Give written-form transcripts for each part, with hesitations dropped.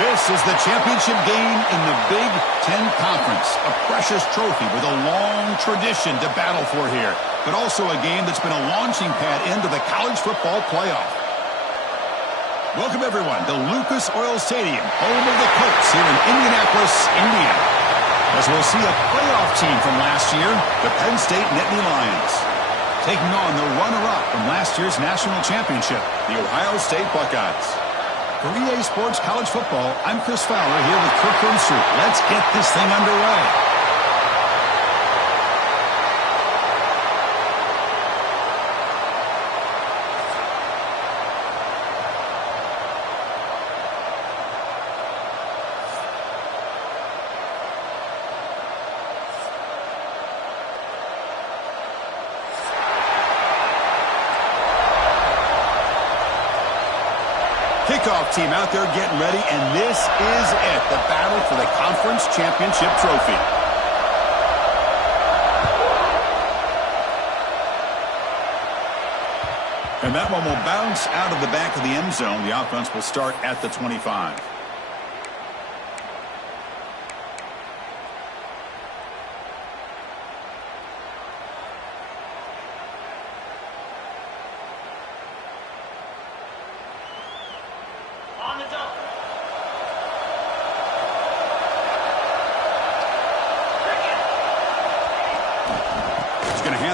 This is the championship game in the Big Ten Conference. A precious trophy with a long tradition to battle for here. But also a game that's been a launching pad into the college football playoff. Welcome, everyone, to Lucas Oil Stadium, home of the Colts here in Indianapolis, Indiana. As we'll see a playoff team from last year, the Penn State Nittany Lions, taking on the runner-up from last year's national championship, the Ohio State Buckeyes. For EA Sports College Football, I'm Chris Fowler here with Kirk Herbstreit. Let's get this thing underway. Kickoff team out there getting ready, and this is it, the battle for the conference championship trophy. And that one will bounce out of the back of the end zone. The offense will start at the 25.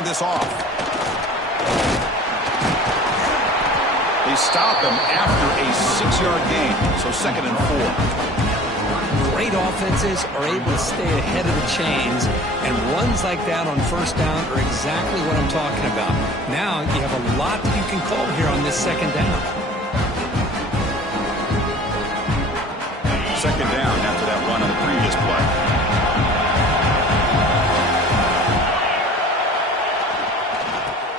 This off. They stop him after a 6-yard gain, so 2nd and 4. Great offenses are able to stay ahead of the chains, and runs like that on first down are exactly what I'm talking about. Now you have a lot that you can call here on this 2nd down. 2nd down after that run on the previous play.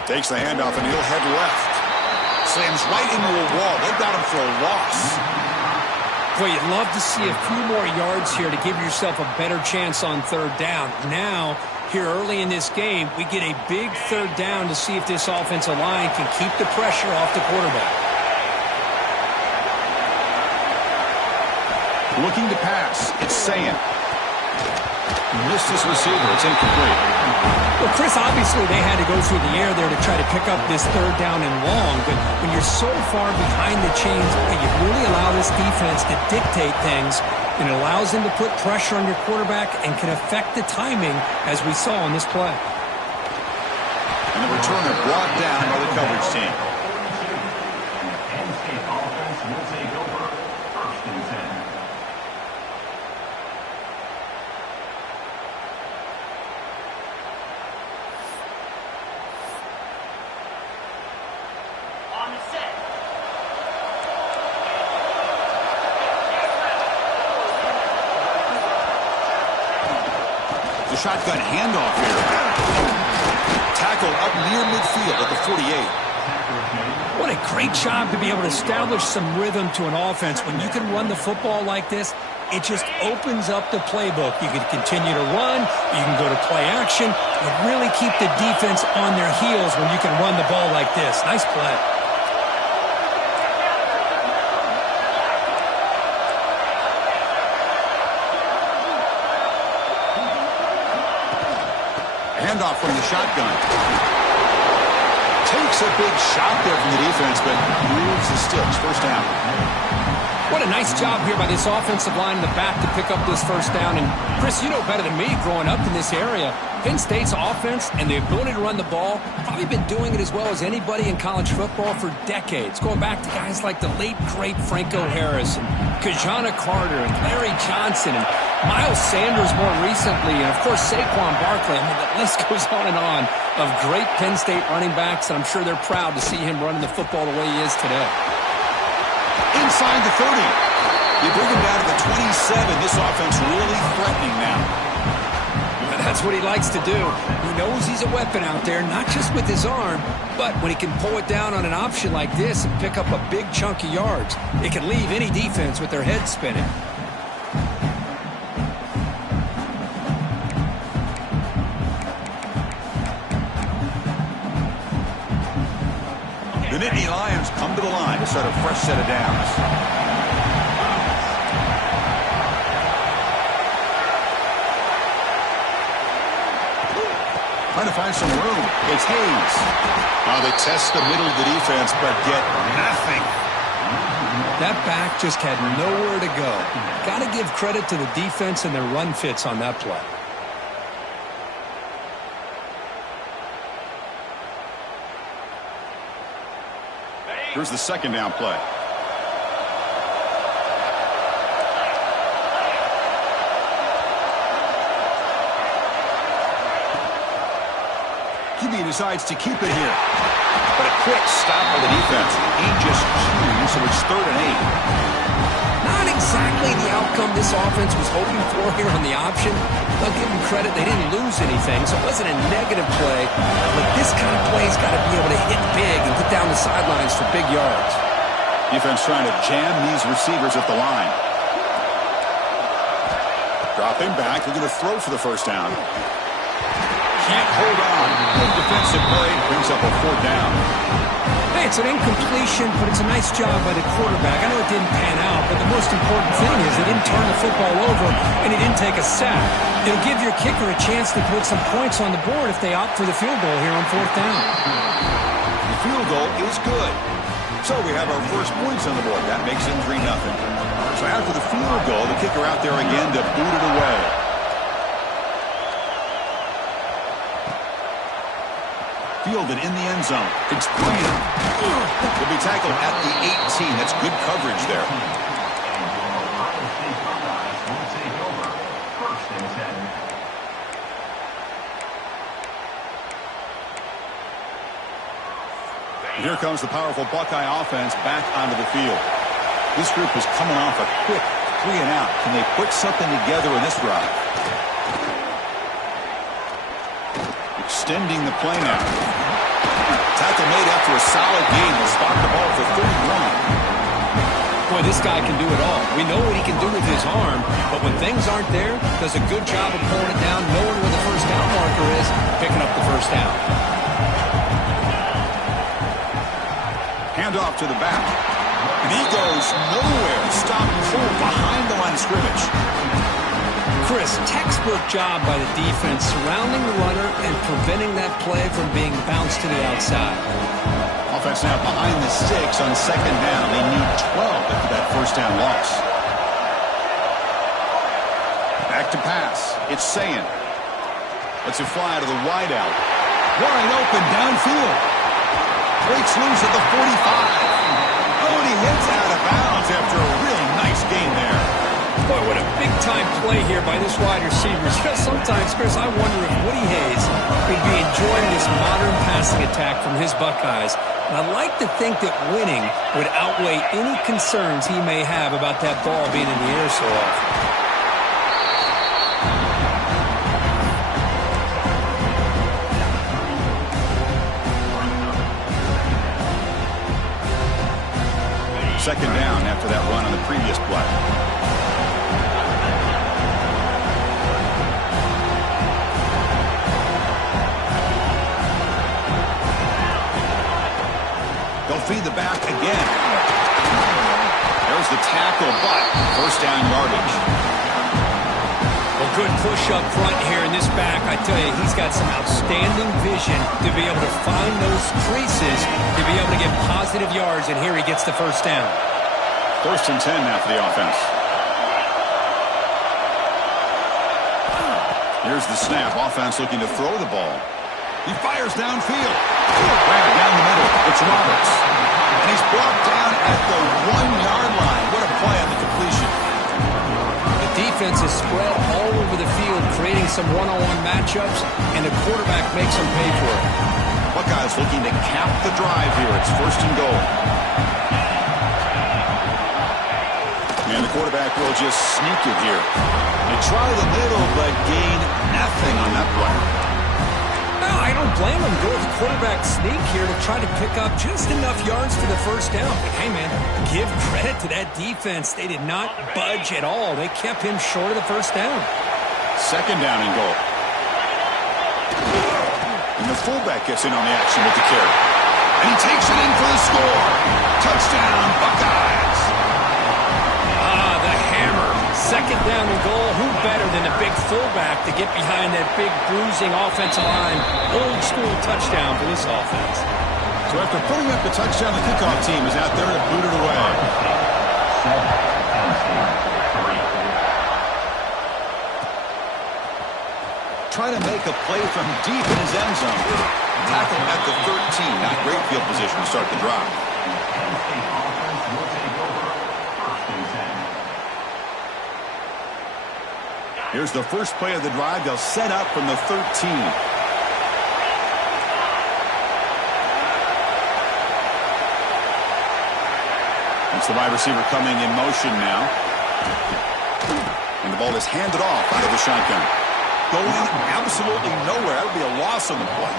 Takes the handoff, and he'll head left. Slams right into a wall. They've got him for a loss. Boy, you'd love to see a few more yards here to give yourself a better chance on 3rd down. Now, here early in this game, we get a big 3rd down to see if this offensive line can keep the pressure off the quarterback. Looking to pass. It's Sayan. Missed his receiver. It's incomplete. Well, Chris, obviously they had to go through the air there to try to pick up this 3rd down and long, but when you're so far behind the chains, you really allow this defense to dictate things, and it allows them to put pressure on your quarterback and can affect the timing, as we saw on this play. And the returner brought down by the coverage team. Shotgun handoff here. Tackle up near midfield at the 48. What a great job to be able to establish some rhythm to an offense. When you can run the football like this, it just opens up the playbook. You can continue to run. You can go to play action. You really keep the defense on their heels when you can run the ball like this. Nice play. Handoff from the shotgun. Takes a big shot there from the defense, but moves the sticks. 1st down. What a nice job here by this offensive line in the back to pick up this 1st down. And, Chris, you know better than me growing up in this area, Penn State's offense and the ability to run the ball, probably been doing it as well as anybody in college football for decades, going back to guys like the late, great Franco Harris and Kajana Carter and Larry Johnson and Miles Sanders more recently, and, of course, Saquon Barkley. I mean, the list goes on and on of great Penn State running backs, and I'm sure they're proud to see him running the football the way he is today. Inside the 30. You bring him down to the 27. This offense really threatening now. And that's what he likes to do. He knows he's a weapon out there, not just with his arm, but when he can pull it down on an option like this and pick up a big chunk of yards, it can leave any defense with their head spinning. The Nittany Lions come to the line to set a fresh set of downs. Trying to find some room. It's Hayes. They test the middle of the defense, but get nothing. That back just had nowhere to go. Got to give credit to the defense and their run fits on that play. Here's the second down play. QB decides to keep it here. But a quick stop by the defense. He just chewed, so it's 3rd and 8. Not exactly the outcome this offense was hoping for here on the option. I'll give them credit. They didn't lose anything, so it wasn't a negative play. But this kind of play's got to be able to hit big and get down the sidelines for big yards. Defense trying to jam these receivers at the line. Dropping back, looking to throw for the first down. Can't hold on. Good defensive play brings up a 4th down. Hey, it's an incompletion, but it's a nice job by the quarterback. I know it didn't pan out, but the most important thing is he didn't turn the football over and he didn't take a sack. It'll give your kicker a chance to put some points on the board if they opt for the field goal here on 4th down. The field goal is good. So we have our first points on the board. That makes it 3-0. So after the field goal, the kicker out there again to boot it away. Fielded in the end zone. It's Penn. He'll be tackled at the 18. That's good coverage there. Here comes the powerful Buckeye offense back onto the field. This group is coming off a quick 3-and-out. Can they put something together in this drive? Extending the play now. Tackle made after a solid gain. Will spot the ball for 31. Boy, this guy can do it all. We know what he can do with his arm, but when things aren't there, does a good job of pulling it down, knowing where the first down marker is, picking up the first down. Hand off to the back. And he goes nowhere. Stop pull behind the line of scrimmage. Chris, textbook job by the defense surrounding the runner and preventing that play from being bounced to the outside. Offense now behind the 6 on 2nd down. They need 12 after that first down loss. Back to pass. It's Sayin. Lets it fly to the wideout. Wide open downfield. Breaks loose at the 45. Oh, and he hits out of bounds after a really nice game there. Boy, what a big-time play here by this wide receiver. Sometimes, Chris, I wonder if Woody Hayes would be enjoying this modern passing attack from his Buckeyes. And I'd like to think that winning would outweigh any concerns he may have about that ball being in the air so often. Second down after that run on the previous play. They'll feed the back again. There's the tackle, but first down yardage. Well, good push up front here in this back. I tell you, he's got some outstanding vision to be able to find those creases, to be able to get positive yards, and here he gets the first down. 1st and 10 now for the offense. Here's the snap. Offense looking to throw the ball. He fires downfield. Right down the middle. It's Roberts. And he's brought down at the 1-yard line. What a play on the completion. The defense is spread all over the field, creating some one-on-one matchups, and the quarterback makes them pay for it. Buckeyes looking to cap the drive here. It's 1st and goal. And the quarterback will just sneak it here. They try the middle, but gain nothing on that play. No, I don't blame him. Go with the quarterback sneak here to try to pick up just enough yards for the first down. But hey, man, give credit to that defense. They did not budge at all. They kept him short of the first down. Second down and goal. And the fullback gets in on the action with the carry. And he takes it in for the score. Touchdown, Buckeyes. The hammer. Second down and goal. Who better than the big fullback to get behind that big bruising offensive line. Old school touchdown for this offense. So after putting up the touchdown, the kickoff team is out there to boot it away. Trying to make a play from deep in his end zone. Tackle at the 13. Not great field position to start the drive. Here's the first play of the drive. They'll set up from the 13. It's the wide receiver coming in motion now. And the ball is handed off out of the shotgun. Going absolutely nowhere. That would be a loss on the play.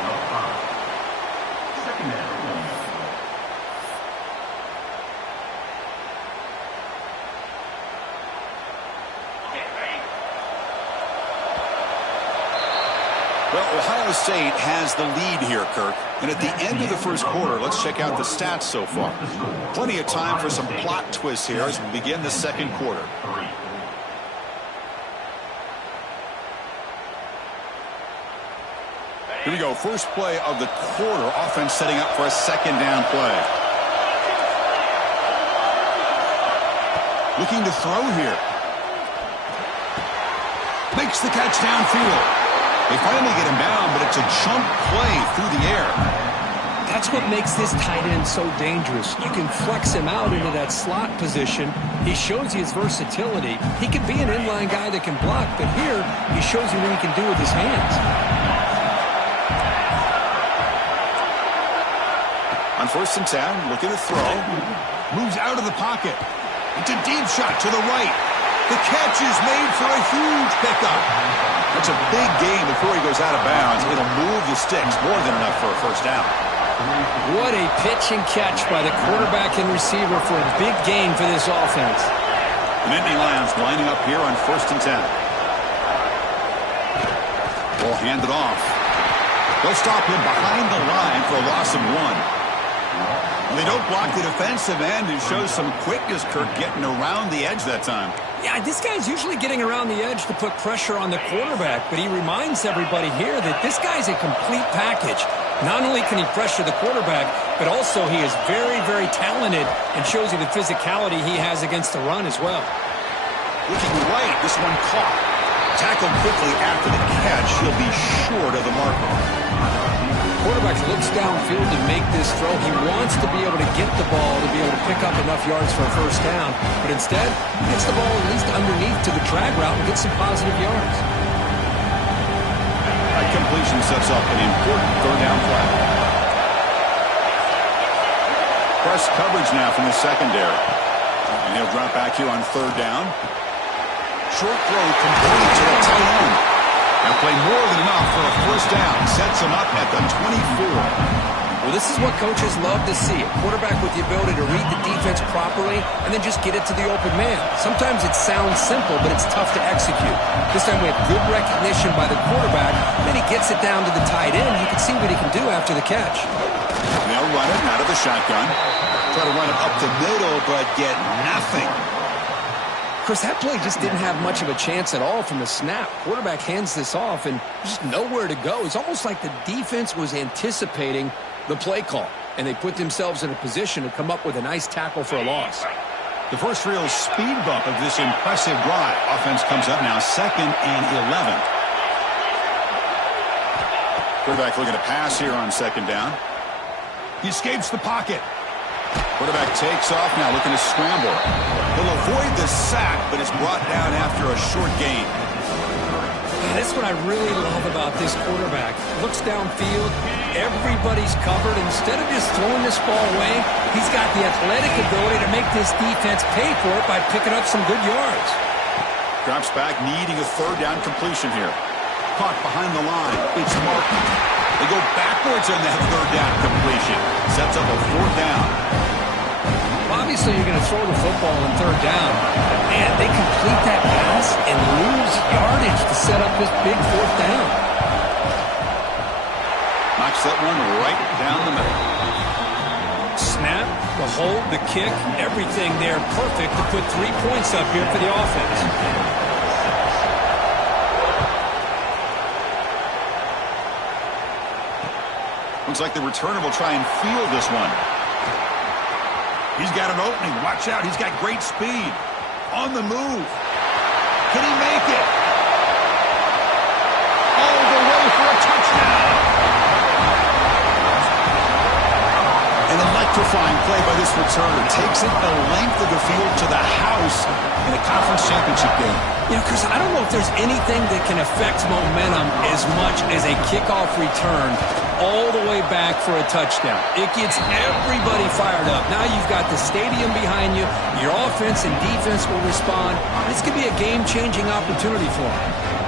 Well, Ohio State has the lead here, Kirk. And at the end of the first quarter, let's check out the stats so far. Plenty of time for some plot twists here as we begin the second quarter. Here we go. First play of the quarter. Offense setting up for a second down play. Looking to throw here. Makes the catch downfield. They finally get him down, but it's a chunk play through the air. That's what makes this tight end so dangerous. You can flex him out into that slot position. He shows you his versatility. He can be an inline guy that can block, but here he shows you what he can do with his hands. On 1st and 10, looking to throw. Moves out of the pocket. It's a deep shot to the right. The catch is made for a huge pickup. That's a big gain before he goes out of bounds. It'll move the sticks, more than enough for a first down. What a pitch and catch by the quarterback and receiver for a big gain for this offense. The Nittany Lions lining up here on 1st and 10. Ball handed off. They'll stop him behind the line for a loss of 1. They don't block the defensive end and shows some quickness, Kirk, getting around the edge that time. Yeah, this guy's usually getting around the edge to put pressure on the quarterback, but he reminds everybody here that this guy's a complete package. Not only can he pressure the quarterback, but also he is very, very talented and shows you the physicality he has against the run as well. Looking right, this one caught. Tackled quickly after the catch. He'll be short of the marker. Quarterback looks downfield to make this throw. He wants to be able to get the ball to be able to pick up enough yards for a first down, but instead he gets the ball at least underneath to the drag route and gets some positive yards. That completion sets up an important third down play. Press coverage now from the secondary. And he'll drop back here on 3rd down. Short throw complete to the tight end. Now play more than enough for a first down. Sets him up at the 24. Well, this is what coaches love to see. A quarterback with the ability to read the defense properly and then just get it to the open man. Sometimes it sounds simple, but it's tough to execute. This time we have good recognition by the quarterback. Then he gets it down to the tight end. You can see what he can do after the catch. They'll run it out of the shotgun. Try to run it up the middle, but get nothing. Chris, that play just didn't have much of a chance at all from the snap. Quarterback hands this off, and there's just nowhere to go. It's almost like the defense was anticipating the play call, and they put themselves in a position to come up with a nice tackle for a loss. The first real speed bump of this impressive drive. Offense comes up now 2nd and 11. Quarterback looking to pass here on 2nd down. He escapes the pocket. Quarterback takes off now, looking to scramble. He'll avoid the sack, but is brought down after a short gain. That's what I really love about this quarterback. Looks downfield, everybody's covered. Instead of just throwing this ball away, he's got the athletic ability to make this defense pay for it by picking up some good yards. Drops back, needing a 3rd down completion here. Caught behind the line. It's Martin. They go backwards on that 3rd down completion. Sets up a 4th down. Obviously, you're going to throw the football on 3rd down. But, man, they complete that pass and lose yardage to set up this big 4th down. Knocks that one right down the middle. Snap, the hold, the kick, everything there perfect to put 3 points up here for the offense. Seems like the returner will try and field this one. He's got an opening. Watch out. He's got great speed. On the move. Can he make it? All the way for a touchdown. An electrifying play by this returner. Takes it the length of the field to the house in a conference championship game. Yeah, Chris, I don't know if there's anything that can affect momentum as much as a kickoff return all the way back for a touchdown. It gets everybody fired up. Now you've got the stadium behind you. Your offense and defense will respond. This could be a game-changing opportunity for them.